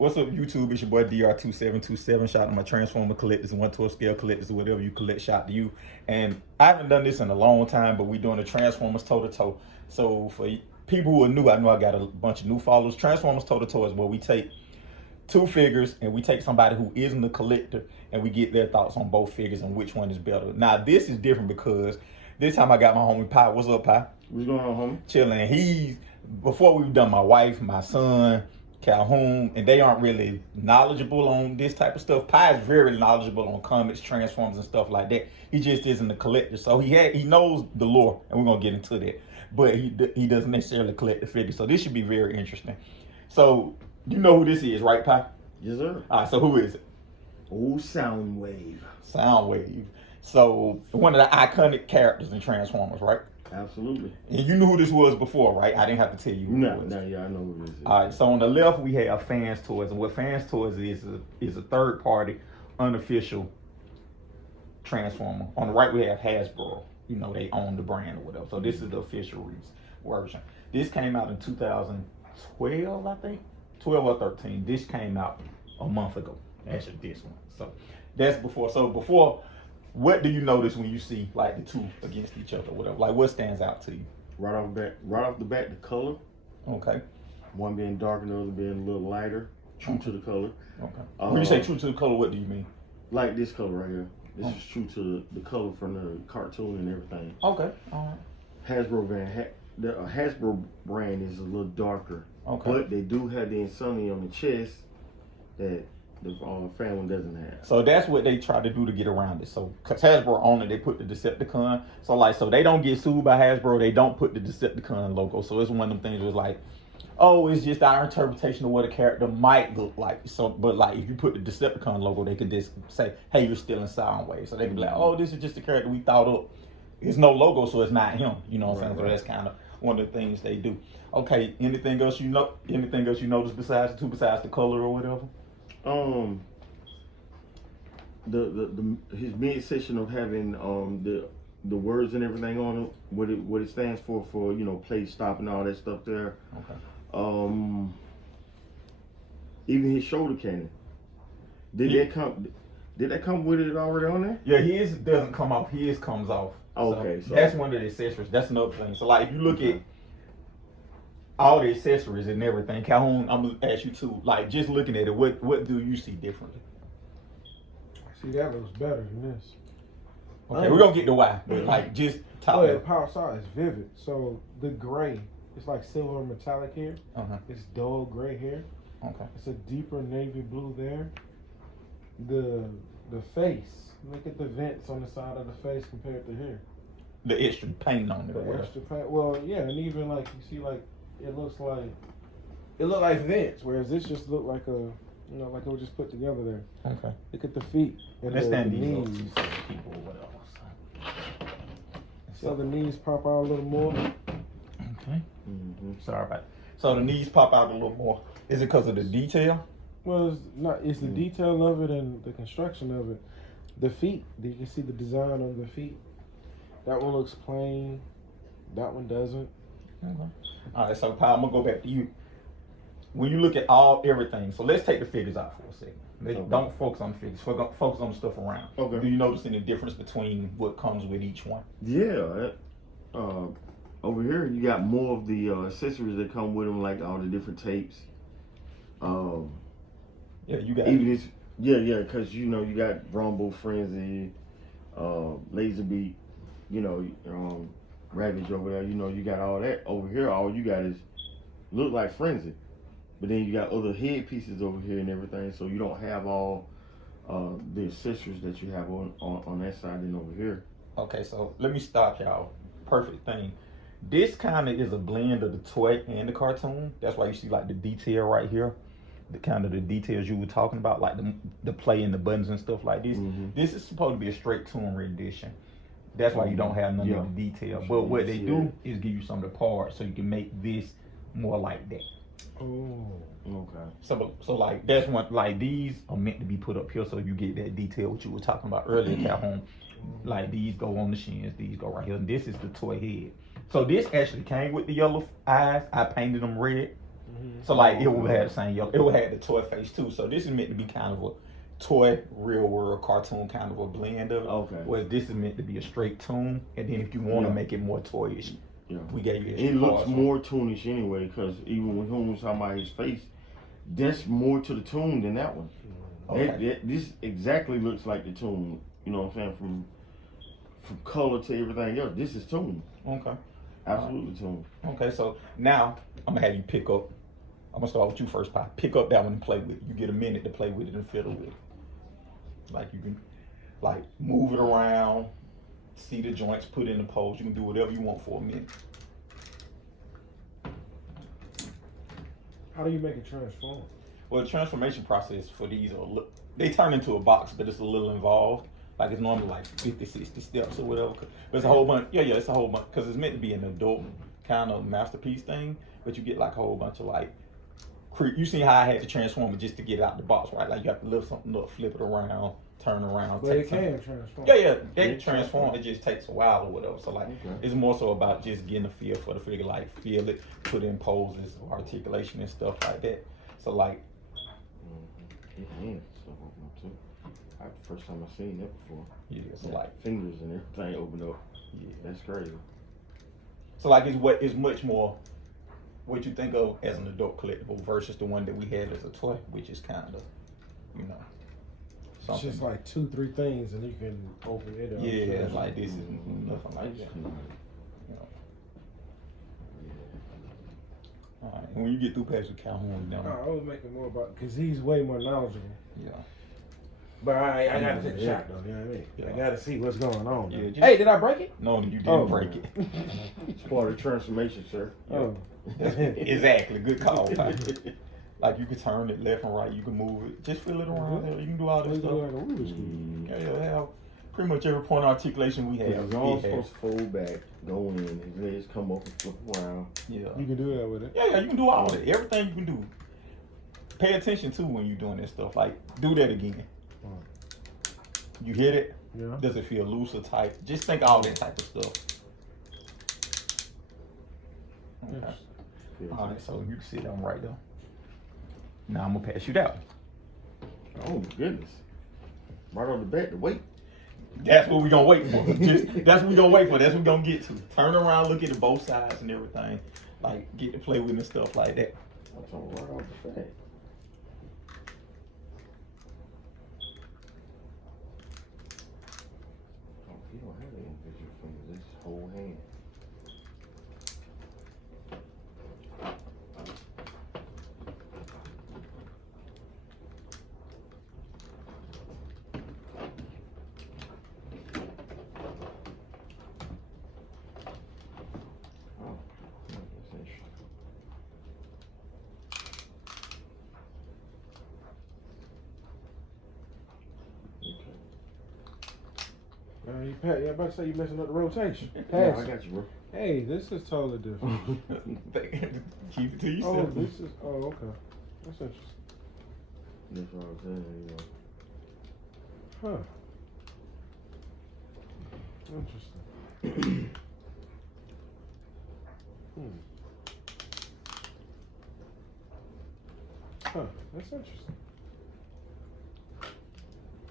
What's up, YouTube? It's your boy DR2727. Shout out to my Transformer collectors and 1/12 scale collectors, or whatever you collect. Shout out to you. And I haven't done this in a long time, but we're doing the Transformers toe to toe. So for people who are new, I know I got a bunch of new followers. Transformers toe to toe is where we take two figures and we take somebody who isn't a collector and we get their thoughts on both figures and which one is better. Now this is different because this time I got my homie Pi. What's up, Pi? What's going on, homie? Chilling. Before we've done my wife, my son, Calhoun, and they aren't really knowledgeable on this type of stuff. Pi is very knowledgeable on comics, Transformers, and stuff like that. He just isn't a collector, so he knows the lore, and we're gonna get into that. But he doesn't necessarily collect the figures, so this should be very interesting. So you know who this is, right, Pi? Yes, sir. All right. So who is it? Oh, Soundwave. Soundwave. So one of the iconic characters in Transformers, right? Absolutely. And you knew who this was before, right? I didn't have to tell you who it was. No, yeah, I know who this is. All right, so on the left we have Fans Toys, and what Fans Toys is a third party, unofficial Transformer. On the right we have Hasbro. You know, they own the brand or whatever. So this is the official version. This came out in 2012, I think, 12 or 13. This came out a month ago. Actually, this one. So that's before. So before. What do you notice when you see like the two against each other, whatever? Like what stands out to you? Right off the bat, the color. Okay. One being darker, the other being a little lighter. True to the color. Okay. When you say true to the color, what do you mean? Like this color right here. This is true to the color from the cartoon and everything. Okay. All right. The Hasbro brand is a little darker. Okay. But they do have the Insomnia on the chest that the fan one doesn't have. So that's what they try to do to get around it. So because Hasbro on it, they put the Decepticon. So they don't get sued by Hasbro. They don't put the Decepticon logo. So it's one of them things where it's like, oh, it's just our interpretation of what a character might look like. So, but like if you put the Decepticon logo, they could just say, hey, you're still in Soundwave. So they can be like, oh, this is just a character we thought up. It's no logo, so it's not him. You know what I'm saying? So that's kind of one of the things they do. Okay. Anything else you know? Anything else you notice besides the color or whatever? His midsection of having the words and everything on it, what it stands for you know, play, stop, and all that stuff there. Okay. Even his shoulder cannon. Did that come with it already on there? Yeah, his doesn't come off. His comes off. Okay, so that's one of the accessories. That's another thing. So like if you look at all the accessories and everything, Calhoun, I'm gonna ask you too. Like just looking at it, what do you see differently? See, that looks better than this. Okay, we're gonna get to why. But like just top the power side is vivid. So the gray, it's like silver metallic here. It's dull gray here. Okay. It's a deeper navy blue there. The face. Look at the vents on the side of the face compared to here. The extra paint on it. The extra paint. Well, yeah, and even like you see, like it look like vents, whereas this just looked like like it was just put together there. Okay. Look at the feet and the knees. People or whatever. So the knees pop out a little more. Okay. Sorry about it. So the knees pop out a little more. Is it because of the detail? Well, it's not. It's the detail of it and the construction of it. The feet. You can see the design of the feet. That one looks plain. That one doesn't. Okay. All right, so Paul, I'm gonna go back to you. When you look at everything, so let's take the figures out for a second. Don't focus on the figures. Focus on the stuff around. Okay. Do you notice any difference between what comes with each one? Yeah. Over here you got more of the accessories that come with them, like all the different tapes. Yeah, you got even this. Yeah, because you know you got Rumble, Frenzy, Laserbeak, you know, Ravage over there. You know, you got all that over here. All you got is look like Frenzy, but then you got other head pieces over here and everything. So you don't have all the accessories that you have on that side and over here. Okay, so let me stop y'all. Perfect thing. This kind of is a blend of the toy and the cartoon. That's why you see like the detail right here. The kind of the details you were talking about, like the play and the buttons and stuff like this. This is supposed to be a straight tune rendition. That's why you don't have none of the detail. But what they do is give you some of the parts so you can make this more like that. Oh, okay. So like that's one, like these are meant to be put up here so you get that detail what you were talking about earlier, Calhoun. Like these go on the shins, these go right here, and this is the toy head. So this actually came with the yellow eyes. I painted them red. So like it would have the same yellow. It would have the toy face too. So this is meant to be kind of a toy, real world cartoon kind of a blend of it. Okay. Whereas this is meant to be a straight tune. And then if you want to make it more toyish, we gave you. It looks more toonish anyway, because even when Hoon was talking about his face, that's more to the tune than that one. Okay. This exactly looks like the tune. You know what I'm saying? From color to everything else, this is tune. Okay. Absolutely tune. Okay, so now I'm gonna have you pick up. I'm gonna start with you first, Pop. Pick up that one and play with it. You get a minute to play with it and fiddle with it. Like you can, like move it around, see the joints, put it in the pose. You can do whatever you want for a minute. How do you make it transform? Well, the transformation process for these they turn into a box, but it's a little involved. Like it's normally like 50, 60 steps or whatever. But it's a whole bunch. Yeah, it's a whole bunch because it's meant to be an adult kind of masterpiece thing. But you get like a whole bunch of like, you see how I had to transform it just to get it out the box, right? Like you have to lift something up, flip it around, turn around. But it can transform. Yeah, they can transform. It just takes a while or whatever. So like, it's more so about just getting a feel for the figure, like feel it, put in poses, articulation and stuff like that. So like. The first time I seen that before. Yeah, so like fingers and everything open up. Yeah, that's crazy. So like it's much more what you think of as an adult collectible versus the one that we had as a toy, which is kind of, you know, something. It's just like 2-3 things and you can open it up. Yeah, like this is nothing like that. You know. All right, and when you get through past with Calhoun, I was making more about because he's way more knowledgeable. Yeah. But I gotta take a shot though, you know what I mean? Yeah. I gotta see what's going on. Yeah, hey, did I break it? No, you didn't break it. It's part of the transformation, sir. Oh. Exactly, good call. Like you can turn it left and right, you can move it, just feel it around. You can do all this stuff. Yeah, pretty much every point of articulation we have. It's all supposed to fold back, go in, his legs come up and flip around. Yeah. You can do that with it. Yeah, you can do all of it. Everything you can do. Pay attention too when you're doing this stuff. Like, do that again. You hit it. Yeah. Does it feel loose or tight? Just think all that type of stuff. Okay. All right, so you can see that one right there. Now I'm gonna pass you that one. Oh goodness! Right on the back, the weight. That's what we gonna wait for. That's what we gonna wait for. That's what we gonna get to. Turn around, look at it both sides and everything. Like get to play with it and stuff like that. That's all right off the back. You don't have any individual fingers, this whole hand. Oh, that's interesting. Yeah, I'm about to say you're messing up the rotation. Yeah, I got you, bro. Hey, this is totally different. Keep it to yourself. Oh, this is. Oh, okay. That's interesting. That's what I'm saying, you know. Huh. Interesting. Huh. That's interesting.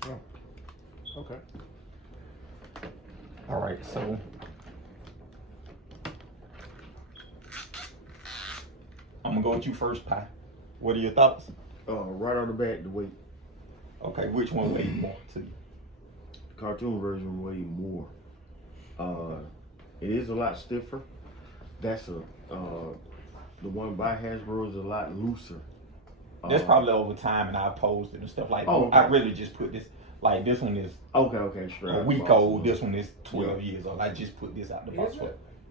Oh. Okay. All right, so I'm gonna go with you first, Pi. What are your thoughts? Right on the back, the weight. Okay, which one weighed more to you? The cartoon version weighed more. It is a lot stiffer. That's the one by Hasbro is a lot looser. That's probably over time, and I've posed it and stuff like that. Oh, okay. I really just put this. Like this one is okay, straight a week old. This one is 12 years old. I just put this out the box.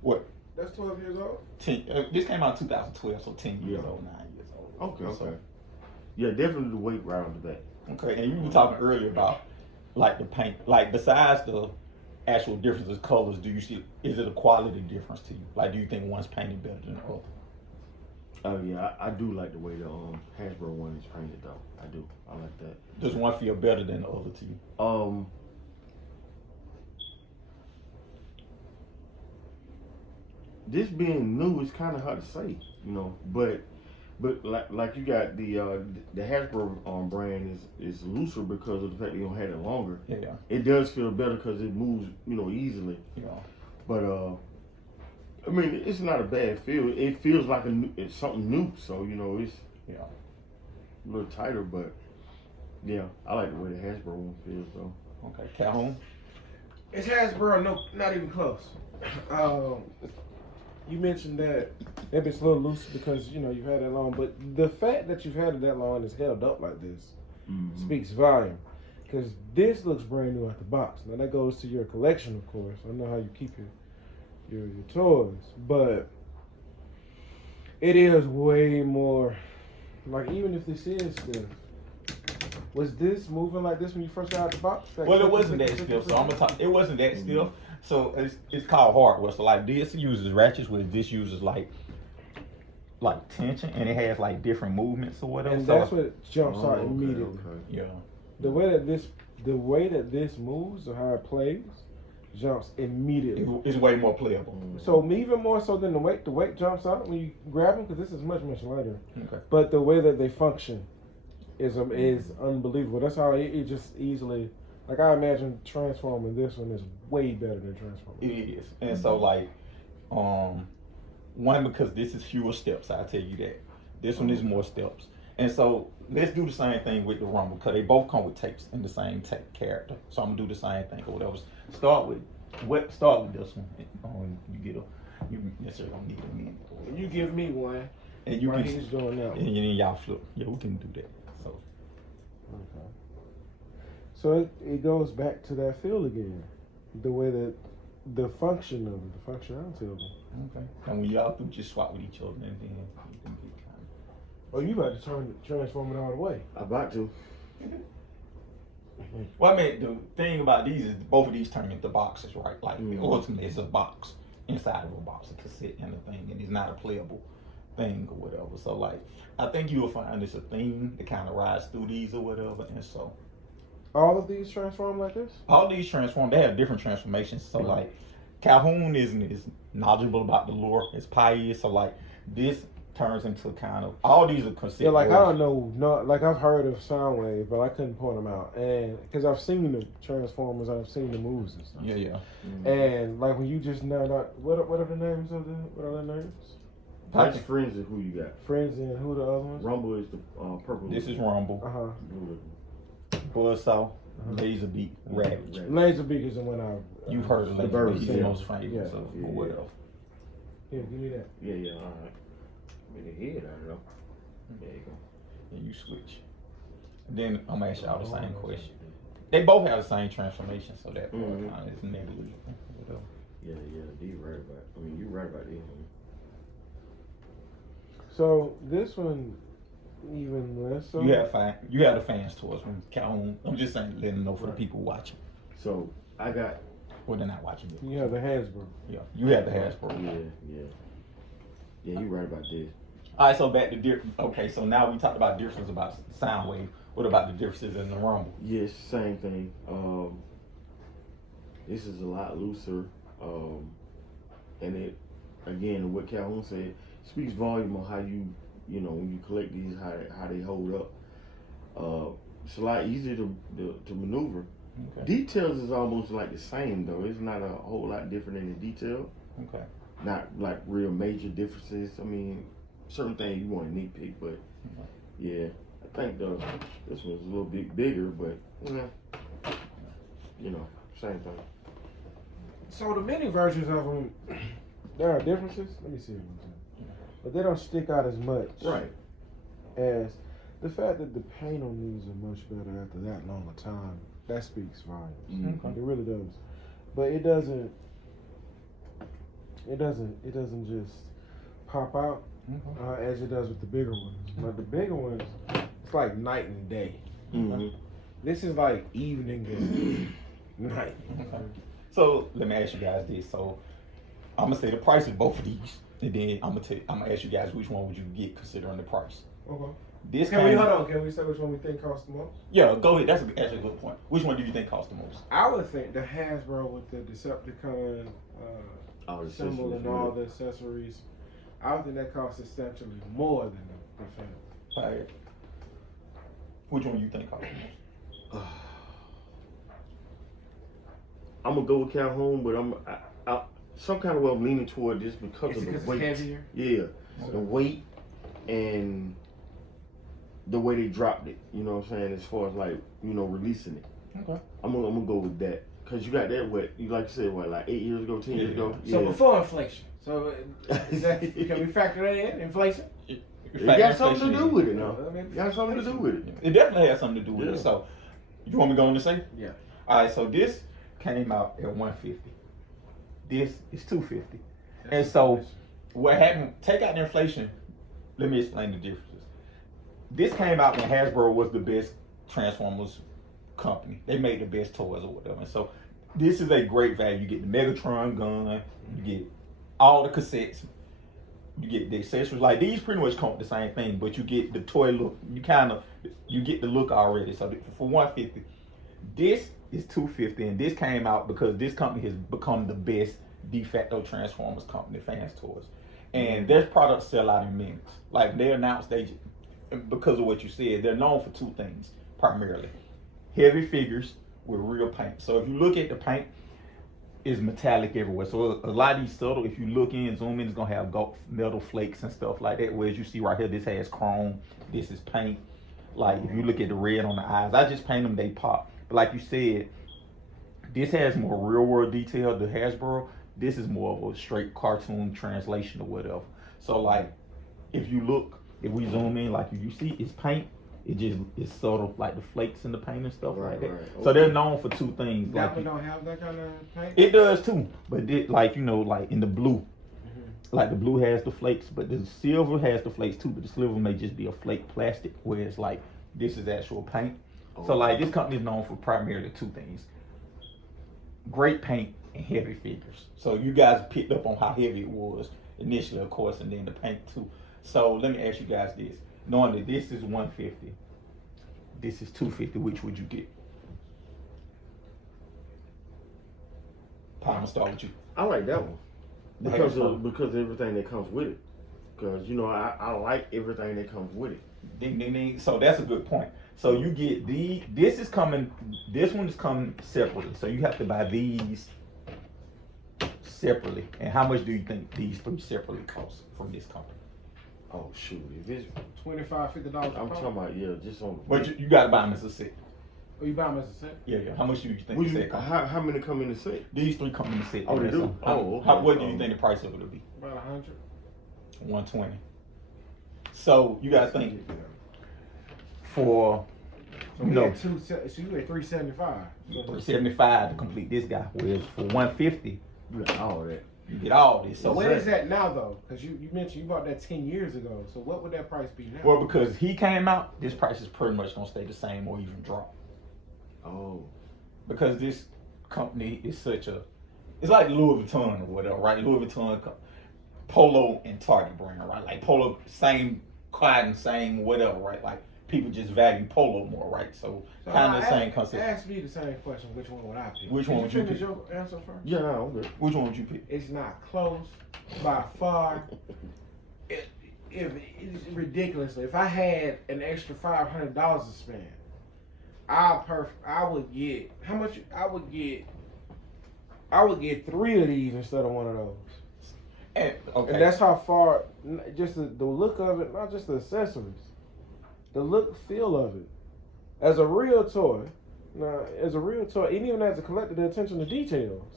What? That's 12 years old? 10. This came out 2012, so 10 years old, 9 years old. Okay. So, yeah, definitely the weight right on the back. Okay, and you were talking earlier about like the paint. Like besides the actual differences in colors, do you see? Is it a quality difference to you? Like, do you think one's painted better than the other? Oh yeah, I do like the way the Hasbro one is painted though. I do. I like that. Does one feel better than the other to you? This being new is kind of hard to say, you know. But But like you got the Hasbro brand is looser because of the fact they don't have it longer. Yeah. It does feel better because it moves, easily. Yeah. But I mean, it's not a bad feel. It feels like it's something new. So it's a little tighter, but yeah, I like the way the Hasbro one feels though. Okay, Calhoun. It's Hasbro, no, not even close. You mentioned that maybe it's a little loose because you've had it long, but the fact that you've had it that long and it's held up like this speaks volume. Because this looks brand new out the box. Now that goes to your collection, of course. I know how you keep your toys, but it is way more. Like even if this is stiff, was this moving like this when you first got out the box? Like, Well, it wasn't that stiff, so I'm gonna talk. It wasn't that stiff, so it's called hardware. So like this uses ratchets, whereas this uses like tension, and it has like different movements or whatever. And so, that's what jumps out immediately. Okay. Yeah. The way that this moves or how it plays jumps immediately. It's way more playable. So even more so than the weight jumps out when you grab them because this is much lighter. Okay. But the way that they function is unbelievable. That's how it just easily. Like I imagine transforming this one is way better than transforming. It is, and so like, one because this is fewer steps. I tell you that. This one is more steps, and so let's do the same thing with the Rumble because they both come with tapes in the same tape character. So I'm gonna do the same thing or whatever. Start with this one. You necessarily don't need a minute. You give me one, and you while can he's doing that one. and then y'all flip. Yeah, we can do that. So. Okay. So it goes back to that feel again, the way that the function of it, the functionality of it. Okay. And when y'all through, just swap with each other, and then you can get kind of. Oh, you about to transform it all the way? I'm about to. Well, I mean, the thing about these is both of these turn into boxes, right? Like ultimately, it's a box inside of a box, a cassette and a thing, and it's not a playable thing or whatever. So like, I think you'll find it's a theme that kind of rides through these or whatever, and so. All of these transform like this? All these transform. They have different transformations. So like, Calhoun isn't as knowledgeable about the lore as Pi is. So like, this turns into kind of all these are considered. Yeah, like I don't know, like I've heard of Soundwave, but I couldn't point them out, and because I've seen the Transformers, I've seen the moves and stuff. Yeah. And like when you just what are the names of what are the names? That's Friends is who you got. Friends and who the other ones? Rumble is the purple. This is Rumble. Buzzsaw, Laserbeak, Ravage. Laserbeak is the one You've heard of Laserbeak. He's the most famous of whatever. Yeah, give me that. Yeah, all right. With the head, I don't know. There you go. And you switch. Then I'm gonna ask y'all the same question. They both have the same transformation, so that part kind of is negative. Whatever. Yeah, you're right about. I mean, you're right about this one. So this one, even less so. You have the fans towards when Calhoun. I'm just saying, letting them know for the people watching. So I got. Well, they're not watching it. You have the Hasbro. Yeah, you have the Hasbro. Yeah, you're right about this. All right, so back to okay. So now we talked about differences about Soundwave. What about the differences in the Rumble? Yes, same thing. This is a lot looser, and it again, what Calhoun said speaks volume on how you when you collect these, how they hold up. It's a lot easier to maneuver. Okay. Details is almost like the same though. It's not a whole lot different in the detail. Okay. Not like real major differences. I mean, certain things you want to nitpick, but yeah, I think this one's a little bit bigger, but same thing. So the mini versions of them, there are differences. Let me see. But they don't stick out as much. Right. As the fact that the paint on these are much better after that long a time. That speaks volumes. Mm-hmm. It really does. But it doesn't just pop out as it does with the bigger ones. But the bigger ones, it's like night and day. Mm-hmm. This is like evening and night. Okay. So let me ask you guys this. So I'm gonna say the price of both of these, and then I'm gonna ask you guys which one would you get considering the price. Okay. Can we say which one we think costs the most? Yeah, go ahead. That's actually a good point. Which one do you think costs the most? I would think the Hasbro with the Decepticon symbol and all the accessories. I would think that costs substantially more than Right. Which one you think costs the most? I'm gonna go with Calhoun, but I some kind of way I'm leaning toward this because of the weight. It's heavier? Yeah, the weight and the way they dropped it. You know what I'm saying? As far as like releasing it. Okay. I'm gonna go with that because you got that like you said like 8 years ago, 10 years ago. So before inflation. So is that, can we factor that in? Inflation? It got something to do with it, No, no? I mean, It got something to do with it. It definitely has something to do with it. So, you want me to go on to say? Yeah. All right. So this came out at 150. This is 250. And so, what happened? Take out the inflation. Let me explain the differences. This came out when Hasbro was the best Transformers company. They made the best toys or whatever. And so, this is a great value. You get the Megatron gun. You get all the cassettes. You get the accessories. Like these pretty much come with the same thing, but you get the toy look. You get the look already. So for 150, this is 250, and this came out because this company has become the best de facto Transformers company, fans toys, and their products sell out in minutes. Like they announced because of what you said, they're known for two things primarily: heavy figures with real paint. So if you look at the paint, it's metallic everywhere. So a lot of these subtle, if you look in, zoom in, it's gonna have metal flakes and stuff like that. Whereas you see right here, this has chrome, this is paint. Like if you look at the red on the eyes, I just paint them, they pop. But like you said, this has more real world detail. The Hasbro, this is more of a straight cartoon translation or whatever. So like, if we zoom in, like you see, it's paint. It's subtle, like the flakes in the paint and stuff like that. Right. So they're known for two things. That like one don't have that kind of paint? it does too, but like in the blue, like the blue has the flakes, but the silver has the flakes too. But the silver may just be a flake plastic, whereas like this is actual paint. So like this company is known for primarily two things: great paint and heavy figures. So you guys picked up on how heavy it was initially, of course, and then the paint too. So let me ask you guys this: knowing that this is 150, this is 250, which would you get? I'm gonna start with you. I like that one The because Hasbro. of everything that comes with it. Because I like everything that comes with it. Ding, ding, ding. So that's a good point. So you get this one is coming separately. So you have to buy these separately. And how much do you think these three separately cost from this company? Oh shoot! If it's $25, $50. I'm talking about just on. But you gotta buy them as a set. Oh, you buy them as a set? Yeah. How much do you think the set costs? How many come in the set? These three come in the set. Oh, they do? Okay. What do you think the price of it will be? About 100. 120. So you gotta think for So you at 375. 375 to complete this guy. Whereas for 150, You got all that. you get all this. So So where is that now though? Because you mentioned you bought that 10 years ago. So what would that price be now? well, because he came out, this price is pretty much gonna stay the same or even drop. Oh. Because this company is it's like Louis Vuitton or whatever, right? Louis Vuitton, Polo and Target brand, right? Like Polo, same cotton, same whatever, right? Like people just value Polo more, right? So kind of the same concept. Ask me the same question. Which one would I pick? Which one would you finish pick? your answer first? Yeah, no, I'm good. Which one would you pick? It's not close by far. If it's ridiculously, if I had an extra $500 to spend, I would get how much? I would get 3 of these instead of one of those. And, okay. And that's how far. Just the look of it, not just the accessories, the look, feel of it. As a real toy, and even as a collector, the attention to details.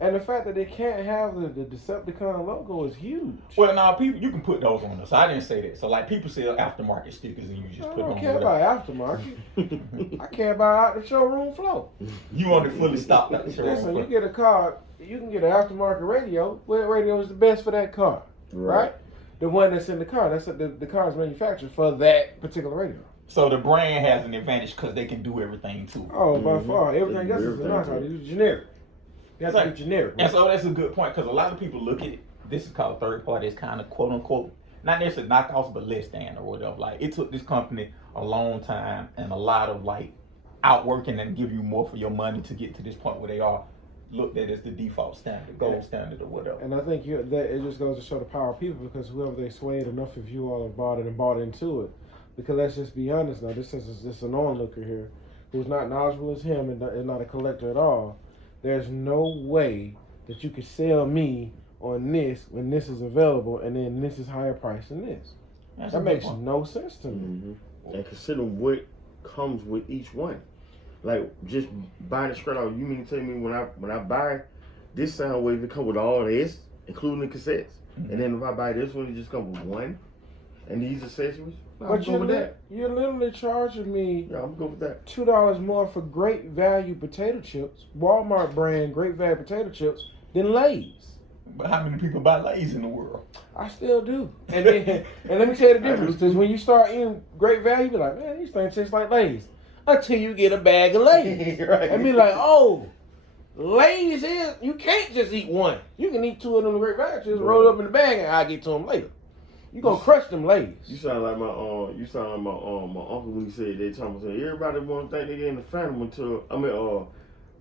And the fact that they can't have the Decepticon logo is huge. Well, now people, you can put those on there. So I didn't say that. So like people sell aftermarket stickers and you just put them I on don't care whatever. about aftermarket. I care about out the showroom flow. You want it fully stocked out the showroom. Listen, you get a car, you can get an aftermarket radio. What radio is the best for that car, right? The one that's in the car. That's the car is manufactured for that particular radio. So the brand has an advantage because they can do everything too. Oh, by far, everything else is a knockout. It's generic. That's like generic. And so that's a good point because a lot of people look at it. This is called third party. It's kind of quote unquote not necessarily knockoffs, but less than or whatever. Like it took this company a long time and a lot of like outworking and give you more for your money to get to this point where they are looked at as the default standard, gold standard, or whatever. And I think that it just goes to show the power of people, because whoever they swayed, enough of you all have bought it and bought into it. Because let's just be honest now, this is just an onlooker here who's not knowledgeable as him and not a collector at all. There's no way that you could sell me on this when this is available and then this is higher price than this. That makes no sense to me. Mm-hmm. And consider what comes with each one. Like, just buying the straight out, you mean to tell me when I buy this Soundwave, it comes with all this, including the cassettes, and then if I buy this one, it just comes with one, and these accessories? No, But you're literally charging me I'm good with that. $2 more for great value potato chips, Walmart brand great value potato chips, than Lay's. But how many people buy Lay's in the world? I still do. And then, and let me tell you the difference. Because when you start eating great value, you be like, man, these things taste like Lay's. Until you get a bag of Lay's. Right. And be like, oh, Lay's is, you can't just eat one. You can eat two of them great value chips, roll it up in the bag, and I'll get to them later. You gonna crush them Lay's. You sound like my uncle when he said they talking about everybody want to think they getting the Phantom until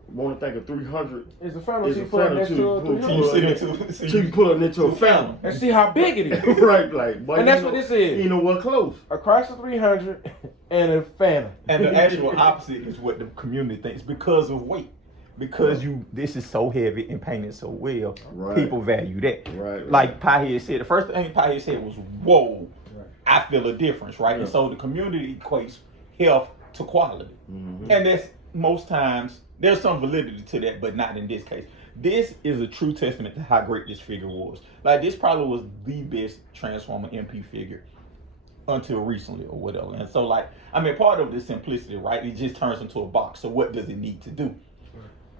want to think of 300. It's a Phantom. It's So a you put it next to a Phantom 300. so you pull it into a Phantom And see how big it is. right, like. Boy, And that's what this is. You know what? Close. A Chrysler 300 and a Phantom. And the actual opposite is what the community thinks because of weight. Because this is so heavy and painted so well, Right. people value that. Right. Like Piehead said, the first thing Piehead said was, whoa, Right. I feel a difference, right? Yeah. And so the community equates health to quality. Mm-hmm. And that's most times, there's some validity to that, but not in this case. This is a true testament to how great this figure was. Like, this probably was the best Transformer MP figure until recently or whatever. And so, like, I mean, part of the simplicity, right? It just turns into a box. So what does it need to do?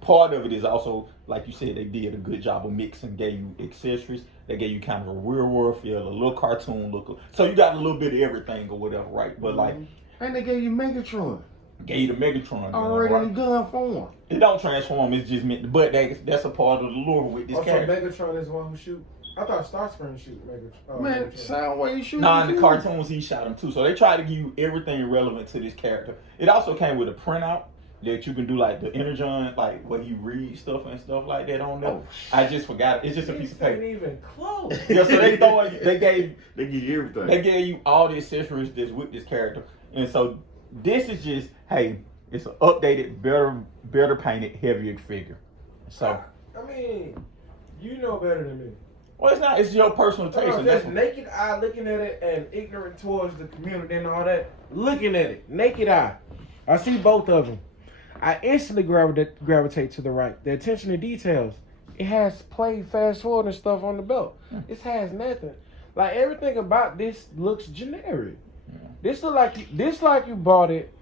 Part of it is also, like you said, they did a good job of mixing, gave you accessories. They gave you kind of a real world feel, a little cartoon look. So you got a little bit of everything or whatever, right? But like, and they gave you Megatron. Gave you the Megatron. Already right? in gun form. It don't transform, it's just meant, but that's a part of the lure with this Also, character. Megatron is the one who shoot. I thought Starscream shoot Megatron. Man, Megatron. Soundwave shooting. Nah, in the too. cartoons he shot him too. So they try to give you everything relevant to this character. It also came with a printout that you can do like the Energon, like where he reads stuff and stuff like that on there. Oh, I just forgot. It's just a piece of This ain't paper. even close. Yeah, so they gave you everything. they gave you all the accessories that's with this character. And so this is just, hey, it's an updated, better painted, heavier figure. So I mean, you know better than me. well, it's not, it's your personal taste. No, And that's just naked eye looking at it and ignorant towards the community and all that. Looking at it, naked eye. I see both of them. I instantly gravitate to the right. The attention to details. It has play, fast forward and stuff on the belt. This has nothing. Like everything about this looks generic. This look like you bought it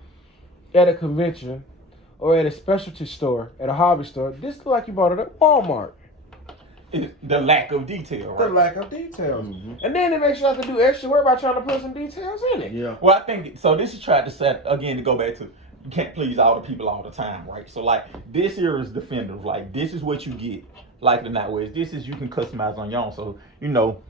at a convention or at a specialty store, at a hobby store. This look like you bought it at Walmart. the lack of detail, right? The lack of details. Mhm. And then it makes you have to do extra work by trying to put some details in it. Yeah. Well, I think so. This is tried to set again to go back to you can't please all the people all the time, right? So like this here is definitive. Like this is what you get, like the not ways. This is you can customize on your own. So you know,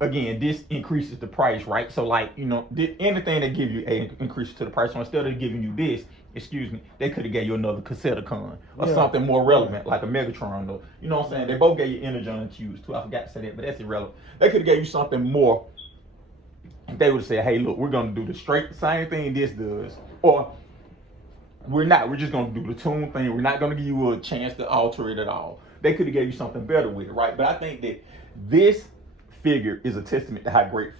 again, this increases the price, right? So like you know, anything that give you a increase to the price, so instead of giving you this, excuse me, they could have gave you another Cassetacon or something more relevant, like a Megatron, or you know what I'm saying? They both gave you Energon and Choose too. I forgot to say that, but that's irrelevant. They could have gave you something more. They would say, hey, look, we're gonna do the same thing this does, or we're not. We're just gonna do the tune thing. We're not gonna give you a chance to alter it at all. They could have gave you something better with it, right? But I think that this figure is a testament to how great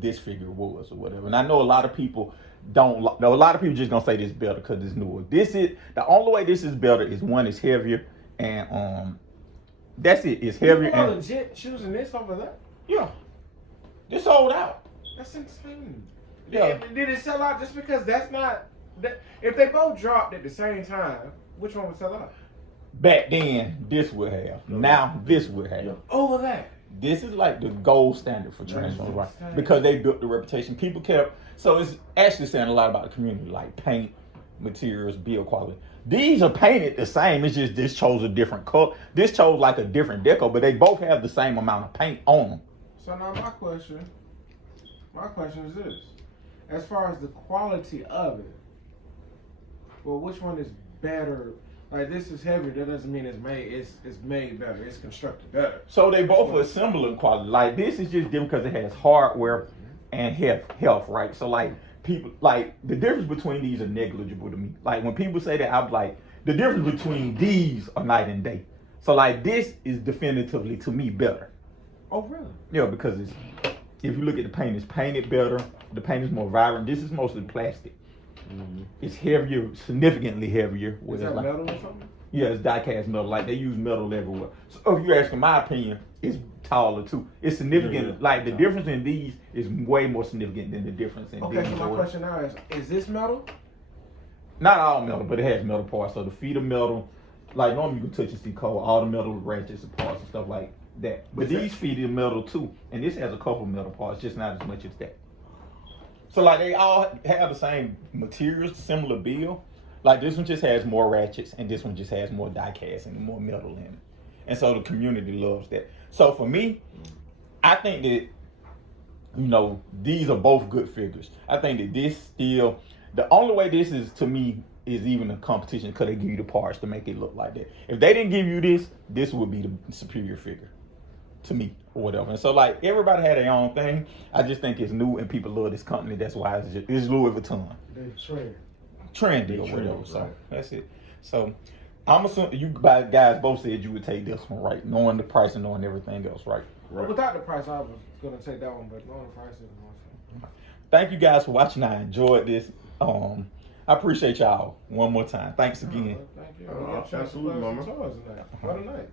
this figure was, or whatever. And I know a lot of people don't. A lot of people just gonna say this better because it's newer. This is the only way this is better is one is heavier, and that's it. It's heavier People are and legit choosing this over that. yeah, this sold out. That's insane. Yeah. Did it sell out just because that's not that? If they both dropped at the same time, which one would sell out? Back then, this would have. Now this would have. Yeah. Over that. This is like the gold standard for Transformers, right? insane. Because they built the reputation. People kept, so it's actually saying a lot about the community, like paint, materials, build quality. These are painted the same. It's just this chose a different color. This chose like a different deco, but they both have the same amount of paint on them. So now my question is this: as far as the quality of it, well, which one is better? Like this is heavier. That doesn't mean it's made better. It's constructed better. So they both are similar in quality. Like this is just different because it has hardware and health, right? So like people like the difference between these are negligible to me. Like when people say that, I'm like the difference between these are night and day. So like this is definitively to me better. Oh really? Yeah, because it's if you look at the paint, it's painted better. The paint is more vibrant. This is mostly plastic. It's heavier, significantly heavier. Is that like, metal or something? Yeah, it's die-cast metal. Like they use metal everywhere. So if you ask in my opinion, it's taller too. It's significant. Yeah. Like the difference in these is way more significant than the difference in these. Okay, so my question now is this metal? Not all metal, but it has metal parts. So the feet are metal. Like normally you can touch and see cold. All the metal ratchets and parts and stuff like that. But these feet are metal too, and this has a couple metal parts, just not as much as that. So like they all have the same materials, similar build. Like this one just has more ratchets, and this one just has more die cast and more metal in it. And so the community loves that. So for me, I think that these are both good figures. I think that this still the only way this is to me is even a competition because they give you the parts to make it look like that. If they didn't give you this would be the superior figure to me or whatever. And so like everybody had their own thing. I just think it's new and people love this company. That's why it's Louis Vuitton. Trendy or whatever. Right. So that's it. So I'm assuming you guys both said you would take this one, right? Knowing the price and knowing everything else, right? Well, without the price, I was gonna take that one, but knowing the price is one. Thank you guys for watching. I enjoyed this. I appreciate y'all one more time. Thanks again. Thank you. Absolutely, mama. What a night.